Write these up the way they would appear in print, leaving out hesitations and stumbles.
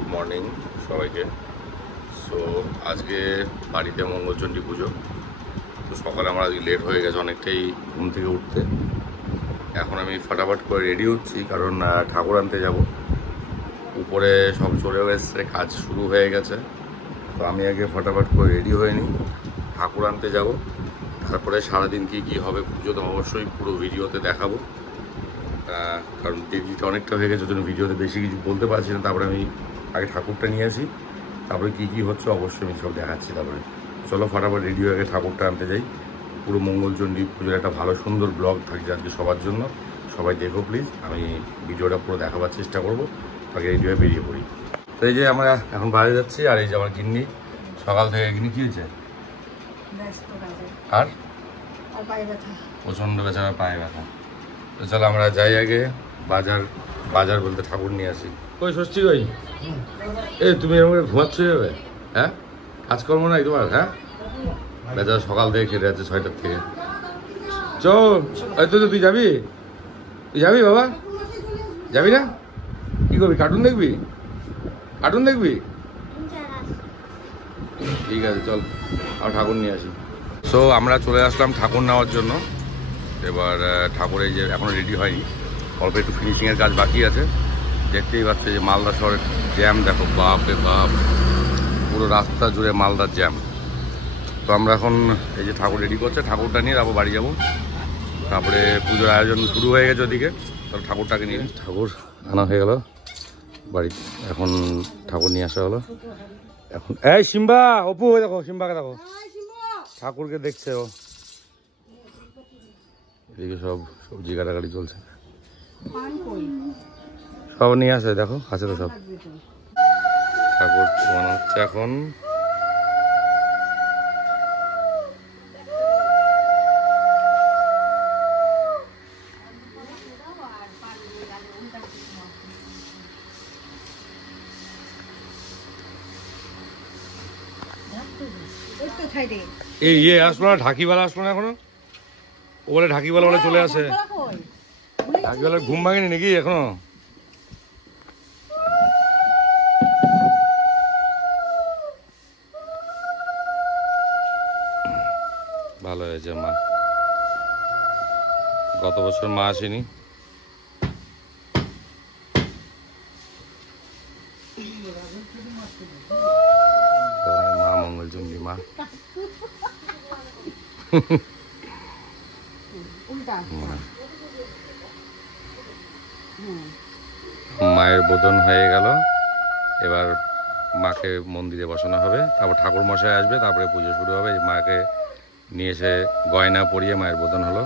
Good morning সবাইকে। So আজকে বাড়িতে মঙ্গলচণ্ডী পুজো। তো সকালে আমার আজকে লেট হয়ে গেছে অনেকটাই ঘুম থেকে উঠতে। এখন আমি ফটাফট করে রেডি হচ্ছি, কারণ ঠাকুর আনতে যাব। উপরে সব চলে এসছে, কাজ শুরু হয়ে গেছে। তো আমি আগে ফটাফট করে রেডি হয়ে নিই, ঠাকুর আনতে যাব। তারপরে সারাদিন কী হবে পুজো তো অবশ্যই পুরো ভিডিওতে দেখাবো, কারণ দেরিটা অনেকটা হয়ে গেছে, জন্য ভিডিওতে বেশি কিছু বলতে পারছি না। তারপরে আমি আগে ঠাকুরটা নিয়ে আসি, তারপরে কী হচ্ছে অবশ্যই আমি সব দেখাচ্ছি। তারপরে চলো ফটাফট রেডি হয়ে ঠাকুরটা আনতে যাই। পুরো মঙ্গলচণ্ডী পুজোর একটা ভালো সুন্দর ব্লগ থাকছে আজকে সবার জন্য, সবাই দেখো প্লিজ। আমি ভিডিওটা পুরো দেখাবার চেষ্টা করবো, আগে রেডি হয়ে বেরিয়ে পড়ি। তো এই যে আমরা এখন বাইরে যাচ্ছি, আর এই যে আমার গিন্নি সকাল থেকে গিন্নি কী হয়েছে আর প্রচণ্ড বেচারা পায়ে ব্যথা। তো চলো আমরা যাই আগে বাজার বলতে ঠাকুর নিয়ে আসি। কই ষষ্ঠী কই? তুমি এরকম করে ঘুমাচ্ছ যাবে? হ্যাঁ, কাজকর্ম নাই তোমার? হ্যাঁ, বেচারা সকাল থেকে খেতে যাচ্ছে 6টার থেকে। তো তুই যাবি বাবা? যাবি না? কি করবি? কার্টুন দেখবি? ঠিক আছে, চল আর ঠাকুর নিয়ে আসি। সো আমরা চলে আসলাম ঠাকুর নেওয়ার জন্য। এবার ঠাকুর এই যে এখনো রেডি হয়নি, অল্প একটু ফিনিশিংয়ের কাজ বাকি আছে। দেখতেই পাচ্ছে যে মালদা শহরের জ্যাম দেখো, বাপ রে বাপ, পুরো রাস্তা জুড়ে মালদার জ্যাম। তো আমরা এখন এই যে ঠাকুর রেডি করছে, ঠাকুরটা নিয়ে তারপর বাড়ি যাব। তারপরে পুজোর আয়োজন শুরু হয়ে গেছে ওদিকে। তারপর ঠাকুরটাকে নিয়ে ঠাকুর আনা হয়ে গেল বাড়ি। এখন ঠাকুর নিয়ে আসা হলো। এখন এই সিম্বা, অপু দেখো, সিম্বাকে দেখো, ঠাকুরকে দেখছে ও। এদিকে সব সবজি কাটাকাটি চলছে, সব নিয়ে আসে, দেখো আছে তো সব। ঠাকুর বানানো হচ্ছে এখন। এই আসলো না, ঢাকিওয়ালা আসলো না এখনো? ও বলে ঢাকিওয়ালা বলে চলে আসে। ঢাকিওয়ালার ঘুম ভাঙেনি নাকি এখনো? ভালো হয়েছে মা, গত বছর মা আসেনি। মা মঙ্গলচণ্ডী মা। মায়ের বোধন হয়ে গেল, এবার মাকে মন্দিরে বসানো হবে। তারপর ঠাকুর মশাই আসবে, তারপরে পুজো শুরু হবে। মাকে নিয়ে এসে গয়না পরিয়ে মায়ের বোধন হলো।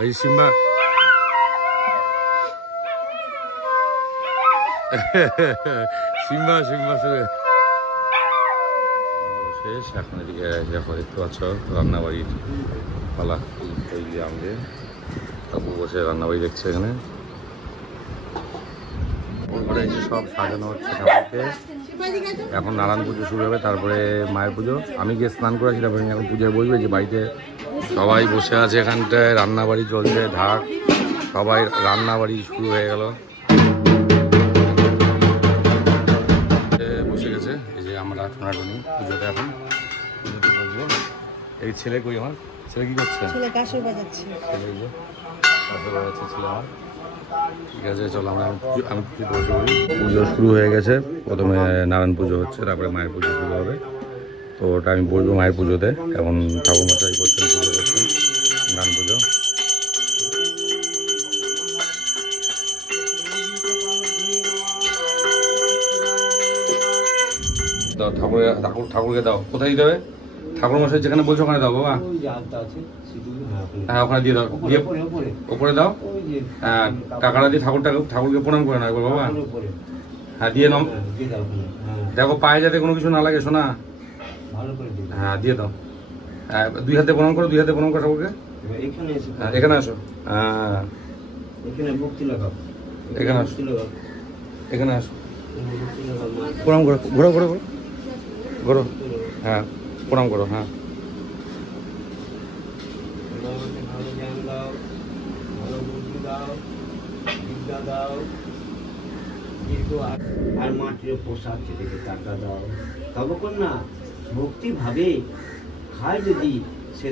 ওই সিম্বা সিম্বা শুনে শেষ। এখন এদিকে দেখো, দেখতে পাচ্ছ রান্নাবাড়ির পালা তৈরি। আমাদের কাকু বসে রান্নাবাড়ি দেখছে এখানে। সব সাজানো হচ্ছে ঠাকুরকে। এখন নারায়ণ পুজো শুরু হবে, তারপরে মায়ের পুজো। আমি গিয়ে স্নান করেছি, তারপরে এখন পুজোয় বসবে। যে বাড়িতে সবাই বসে আছে, এখানটায় রান্নাবাড়ি চলছে, ঢাক সবাই রান্নাবাড়ি শুরু হয়ে গেল, বসে গেছে। এই যে আমরা টোনাটুনি পুজোতে এখন পুজোতে বসবো। এই ছেলে কই? আমার ছেলে কি করছে? ছেলে কাঁসর বাজাচ্ছে। ছেলে আমার। ঠিক আছে, চলো আমি পুজো বসে বলি। পুজো শুরু হয়ে গেছে। প্রথমে নারায়ণ পুজো হচ্ছে, তারপরে মায়ের পুজো শুরু হবে। তো ওটা আমি বলবো মায়ের পুজোতে। এখন ঠাকুর মশাই করছেন, পুজো করছেন, নারায়ণ পুজো। দাও ঠাকুরকে দাও। কোথায় দিতে হবে? ঠাকুর মশাই যেখানে বলছো ওখানে দাও বাবা। হ্যাঁ, ওখানে দিয়ে দাও, দিয়ে ওপরে দাও। হ্যাঁ, টাকাটা দিয়ে ঠাকুরকে প্রণাম করে নাও একবার বাবা। হ্যাঁ, দিয়ে নাও। দেখো পায়ে যাতে কোনো কিছু না লাগে, শোনা। হ্যাঁ, দিয়ে দাও। হ্যাঁ, দুই হাতে প্রণাম করো, ঠাকুরকে। এখানে আসো। হ্যাঁ, এখানে আসো, এখানে আসো, প্রণাম করো, ঘোরো ঘোরো ঘোরো ঘোরো, হ্যাঁ প্রণাম করো, হ্যাঁ ভালো জ্ঞান দাও, ভালো বুদ্ধি দাও, বিদ্যা দাও, আর মাটির পোশাক থেকে টাকা দাও। ততক্ষণ না ভক্তি ভাবে খায় যদি সে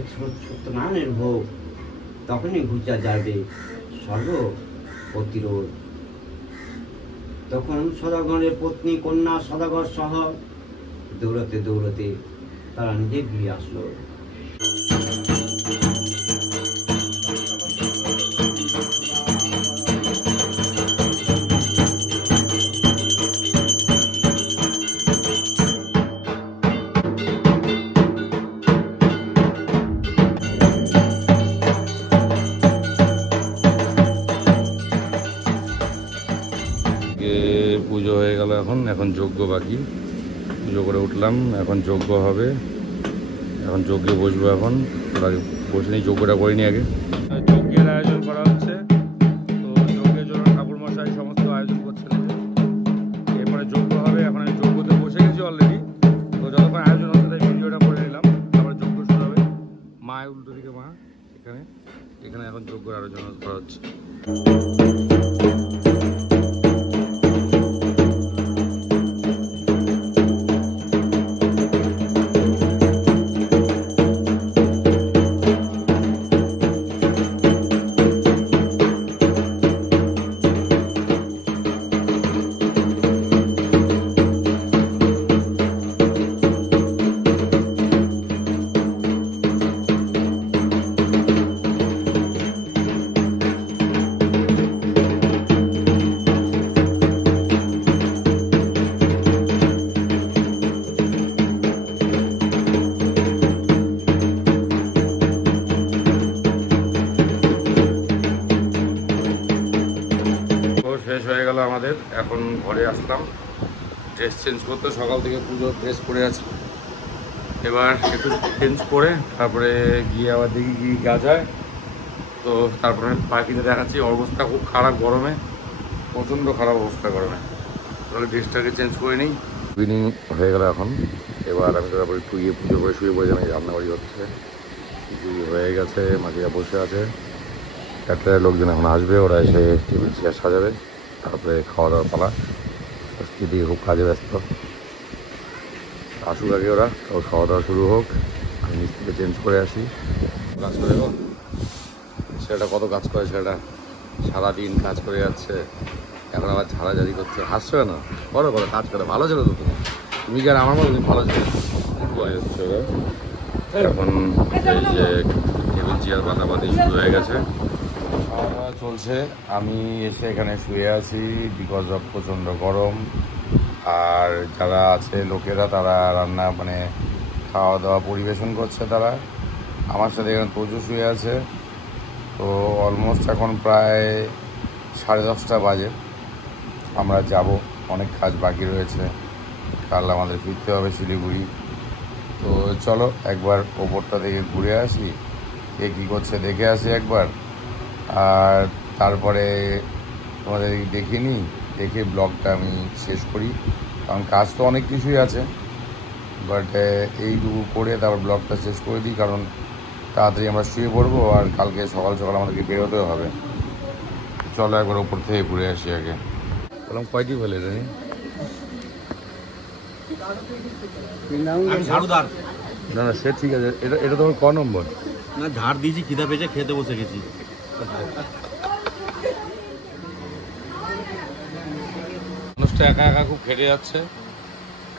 সত্যনারায়ণের ভোগ, তখনই ঘুচা যাবে সর্ব প্রতিরোধ। তখন সদাগরের পত্নী কন্যা সদাগর সহ দৌড়াতে দৌড়াতে তারা নিজে গিয়ে আসলো। পুজো হয়ে গেল, এখন যজ্ঞ বাকি, পুজো করে উঠলাম, এখন যজ্ঞ হবে, এখন যজ্ঞে বসবো। এখন বসে নিই, যজ্ঞটা করিনি আগে। যজ্ঞের আয়োজন করা হচ্ছে, তো যজ্ঞের জন্য ঠাকুরমশাই সমস্ত আয়োজন করছেন। এরপরে যজ্ঞ হবে, এখন আমি যজ্ঞতে বসে গেছি অলরেডি, তো যতক্ষণ আয়োজন হচ্ছে তাই ভিডিওটা করে নিলাম। তারপরে যজ্ঞ শুরু হবে। মা উল্টো দিকে, মা এখানে এখানে এখন যজ্ঞের আয়োজন করা হচ্ছে। শেষ হয়ে গেল আমাদের, এখন ঘরে আসলাম ড্রেস চেঞ্জ করতে। সকাল থেকে পুজোর ড্রেস পরে আছি, এবার একটু চেঞ্জ করে তারপরে গিয়ে আবার দেখি কি কাজ হয়। তো তারপরে পাখিতে দেখাচ্ছি। অবস্থা খুব খারাপ গরমে, প্রচণ্ড খারাপ অবস্থা গরমে। তাহলে ড্রেসটাকে চেঞ্জ করে নিই। ইভিনিং হয়ে গেল এখন, এবার আমি তারপরে একটু গিয়ে পুজো করে শুয়ে পড়ে যাই। রান্নাবাড়ি হচ্ছে, পুজো হয়ে গেছে, মাঝিরা বসে আছে। একটা লোকজন এখন আসবে, ওরা এসে টেবিল চেয়ার সাজাবে, তারপরে খাওয়া দাওয়ার পালা। দিদি খুব কাজে ব্যস্ত, আসুক আগে ওরা, তো খাওয়া দাওয়া শুরু হোক। আমি মিস্ত্রিকে চেঞ্জ করে আসি। কাজ করে গো, সেটা কত কাজ করে, সেটা সারাদিন কাজ করে যাচ্ছে, এখন আবার ঝাড়াঝাড়ি করছে। হাসছো না, করো করো, কাজ করে, ভালো ছিল তো তুমি, তুমি কি আর আমার মতো তুমি ভালো ছিল। এখন এই যে টেবিল চেয়ার পাতাপাতি শুরু হয়ে গেছে, খাওয়া দাওয়া চলছে। আমি এসে এখানে শুয়ে আছি বিকজ অফ প্রচণ্ড গরম। আর যারা আছে লোকেরা, তারা রান্না মানে খাওয়া দাওয়া পরিবেশন করছে। তারা আমার সাথে এখানে তোজো শুয়ে আছে। তো অলমোস্ট এখন প্রায় 10:30 বাজে। আমরা যাব, অনেক কাজ বাকি রয়েছে, কাল আমাদের ফিরতে হবে শিলিগুড়ি। তো চলো একবার ওপরটা থেকে ঘুরে আসি, কে কী করছে দেখে আসি একবার, আর তারপরে তোমাদের দেখিয়ে নিই, দেখে ব্লগটা আমি শেষ করি। কারণ কাজ তো অনেক কিছুই আছে, বাট এইটুকু করে তারপর ব্লগটা শেষ করে দিই, কারণ তাড়াতাড়ি আমরা শুয়ে পড়বো আর কালকে সকাল সকাল আমাদেরকে বেরোতেও হবে। চলো একবার ওপর থেকে ঘুরে আসি আগে। বললাম কয়টি ফেলে জানি ঝাড়ুদার না, না সে ঠিক আছে। এটা এটা তোমার ক নম্বর? না, ঝাড় দিয়েছি, খিদা পেয়েছে, খেতে বসে গেছি। মানুষটা একা একা খুব খেটে যাচ্ছে,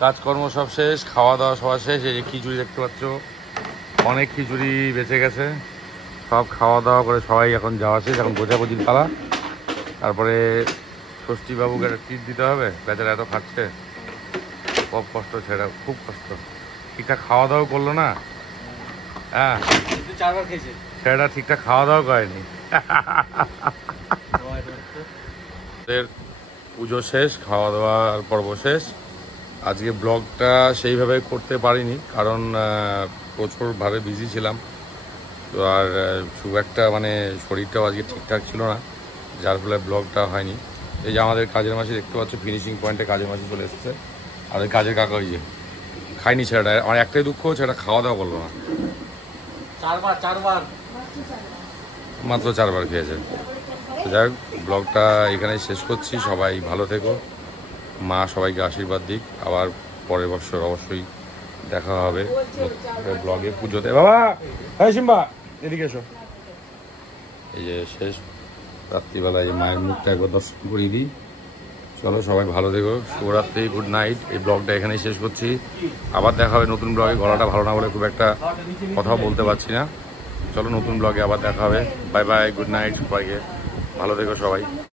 কাজকর্ম সব শেষ, খাওয়া দাওয়া সবার শেষ। এই যে খিচুড়ি দেখতে পাচ্ছ, অনেক খিচুড়ি বেঁচে গেছে, সব খাওয়া দাওয়া করে সবাই এখন যাওয়া শেষ। এখন গোছাগুছির পালা, তারপরে ষষ্ঠীবাবুকে একটা ট্রিট দিতে হবে, বেচারা এত খাচ্ছে, খুব কষ্ট, সেটা খুব কষ্ট। ঠিকঠাক খাওয়া দাওয়া করলো না, হ্যাঁ 4বার খেয়েছে, সেটা ঠিকঠাক খাওয়া দাওয়া করেনি। পুজো শেষ, খাওয়া দাওয়ার পর্ব শেষ। আজকে ব্লগটা সেইভাবে করতে পারিনি, কারণ প্রচুরভাবে বিজি ছিলাম। তো আর খুব একটা মানে শরীরটাও আজকে ঠিকঠাক ছিল না, যার ফলে ব্লগটা হয়নি। এই যে আমাদের কাজের মাসি দেখতে পাচ্ছ, ফিনিশিং পয়েন্টে কাজের মাসি চলে এসেছে। আর ওই কাজের কাকা ওই যে খাইনি ছেলেটা, আমার একটাই দুঃখ, ছেলেটা খাওয়া দাওয়া করলো না, মাত্র 4 বার খেয়েছে। তো যাই হোক, ব্লগটা এখানেই শেষ করছি। সবাই ভালো থেকো, মা সবাইকে আশীর্বাদ দিক। আবার পরের বছর অবশ্যই দেখা হবে ব্লগে, পুজোতে। বাবা, হ্যাঁ সিম্বা এদিকে এসো। এই যে শেষ রাত্রিবেলায় এই মায়ের মুখটা একবার দর্শন করিয়ে দিই। চলো সবাই ভালো থেকো, শুভরাত্রি, গুড নাইট। এই ব্লগটা এখানেই শেষ করছি। আবার দেখা হবে নতুন ব্লগে। গলাটা ভালো না বলে খুব একটা কথাও বলতে পারছি না। চলো নতুন ব্লগে আবার দেখা হবে। বাই বাই, গুড নাইট, সবাইকে ভালো থেকো সবাই।